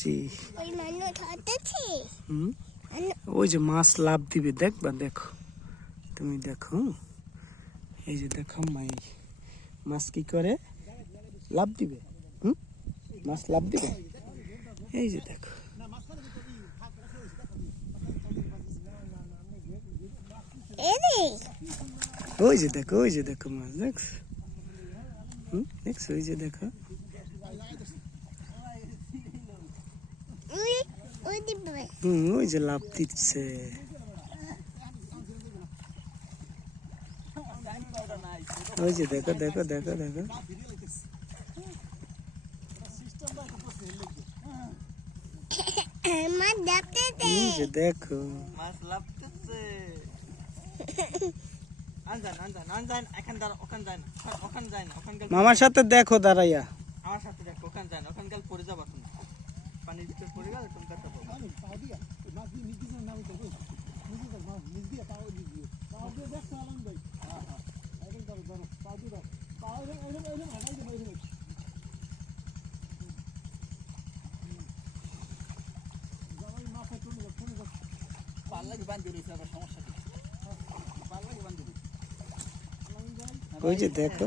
জি ওই যে মাছ লাভ দিবে, দেখবা, দেখো তুমি, দেখো এই যে দেখো মাই মাছ কি করে লাভ দিবে। মাছ লাভ দিবে, এই যে দেখো। ওই যে দেখো, ওই যে দেখো মাছ, দেখছো? দেখছো, ওই যে দেখো। ওই যে লাভ দিচ্ছে। ওই যে দেখো, দেখো, দেখো, দেখো। দেখো মামার সাথে দেখো দাঁড়াইয়া। আমার সাথে দেখো, ওখানে যায় না, ওখানে গেলে পড়ে যাবো। তুমি পানির ভিতরে পড়ে গেলে তুমি কাটা পাবো। ওই যে দেখো।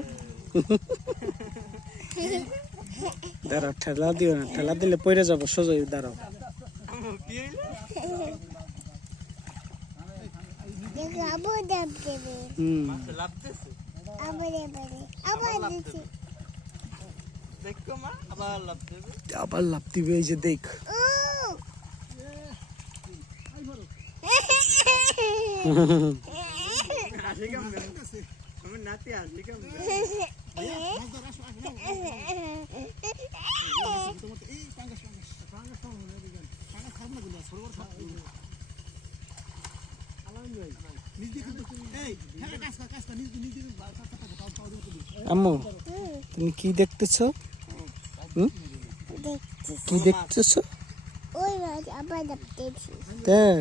দাঁড়াও, ঠেলা দিও না, ঠেলা দিলে পড়ে যাবো সোজা। দাঁড়াও, আবার লাভ দিবে, এই যে দেখ। আম্মু তুমি কি দেখতেছো? কি দেখতেছো? তাই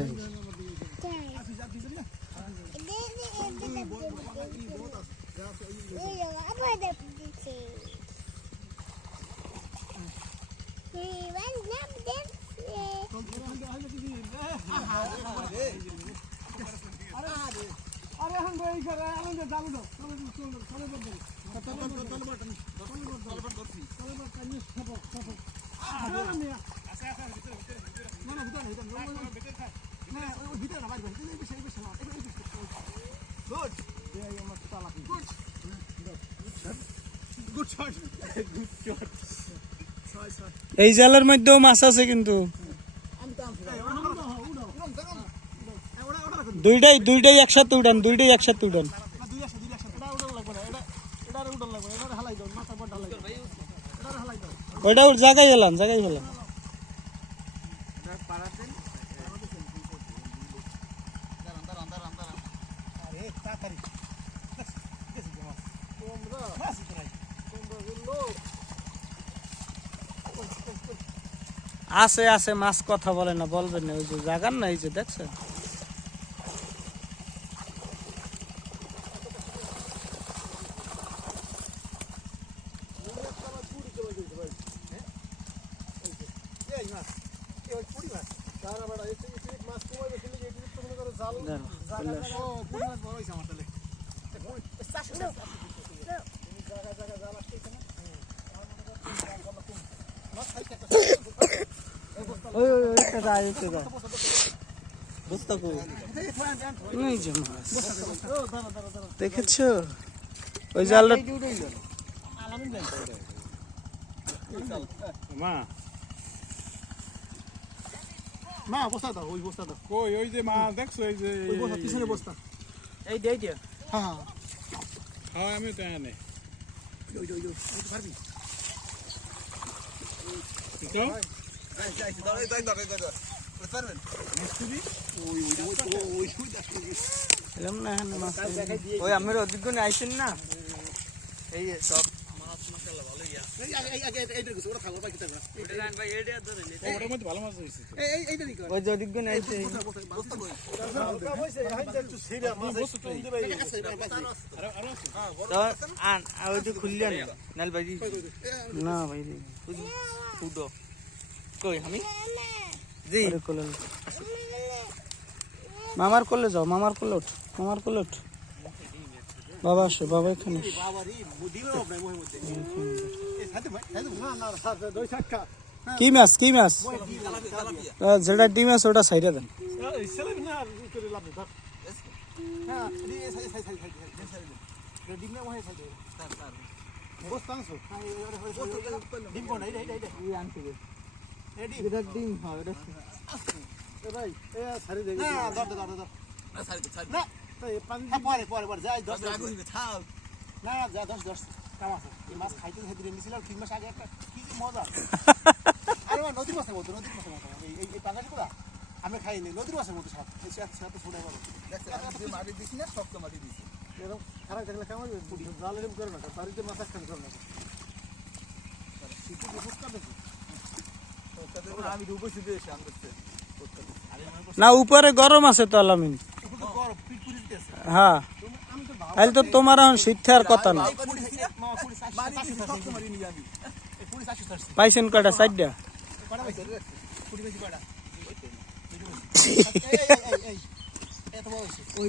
এই জালের মধ্যেও মাছ আছে কিন্তু। দুইটাই একসাথে উঠান, দুইটাই একসাথে উঠান। ওইটা জায়গায় গেলাম, জায়গায় গেলাম। আছে আছে মাছ কথা বলে না, বলবেন না, ওই যে জাগার না, এই যে দেখছেন। দেখেছো ওই জালটা? মা বস্তা দাও, ওই বস্তা দাও। কই ওই যে মা দেখছো, এই যে ওই বস্তা, পিছনে বস্তা। এই দে দে। হ্যাঁ হ্যাঁ, আমি তো এনে ওই ওই ওই পারবি তো যাই যাই দাঁড়াই দাঁড়াই দাঁড়াই দাঁড়াই পারবেন মিস্ত্রি। ওই ওই ওই ওই এলাম না এখানে মাছ। ওই আমার অধিকগুণ আইছেন না, এই সব মাছ মাশাআল্লাহ ভালোই আছে। ভাই এডিয়া ধরেন ওটার মধ্যে ভালো মাছ হয়েছে ওই যে ওদিক গুণ আইছে তো আন ওই যে খুললেন নাল ভাই না ভাই ফুডো কই আমি জি আরে কোলে মামার কোলে যাও, মামার কোলে ওঠ, মামার কোলে ওঠ। বাবা আসো, বাবা এখানে আসো। কি মাছ, কি মাছ? যেটা ডিম আছে ওটা সাইডে দেন। এটা ডিম হয় এটা আমি খাইনি নদীর মাছের মতো সাপ মাটি দিছি না শক্ত মাটি দিছি এরকম খারাপ থাকলে কেমন জাল এরকম করে না বাড়িতে মাছ একখান করে না আমি ডুবো শুধু এসে আমি না উপরে গরম আছে তো আলামিন। হ্যাঁ তাহলে তো তোমার এখন শীত থাকার কথা না। পাইছেন কয়টা? 4টা। ওই